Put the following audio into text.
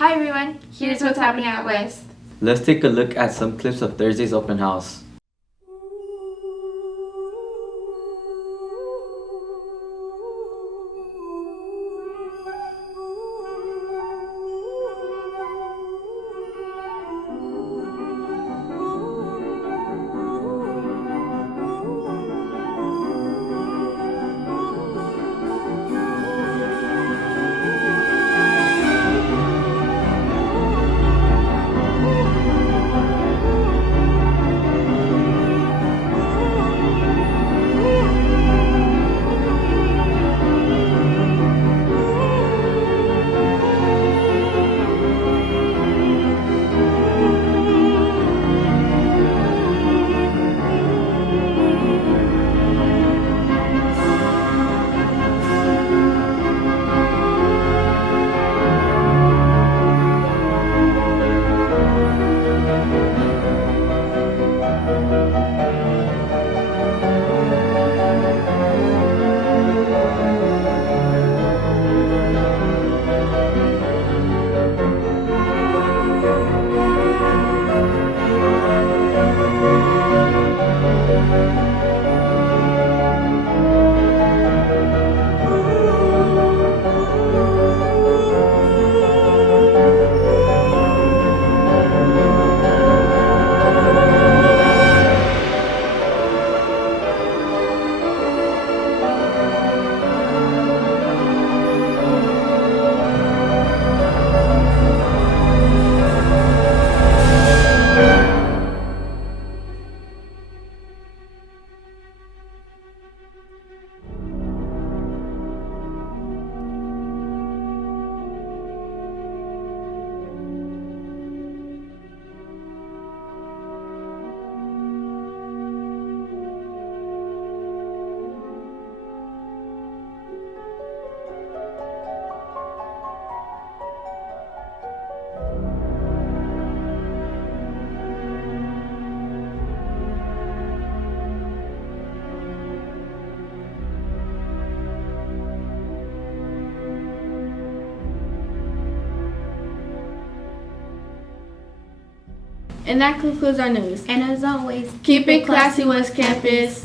Hi everyone, here's what's happening at West. Let's take a look at some clips of Thursday's open house. And that concludes our news. And as always, Keep it classy, West Campus.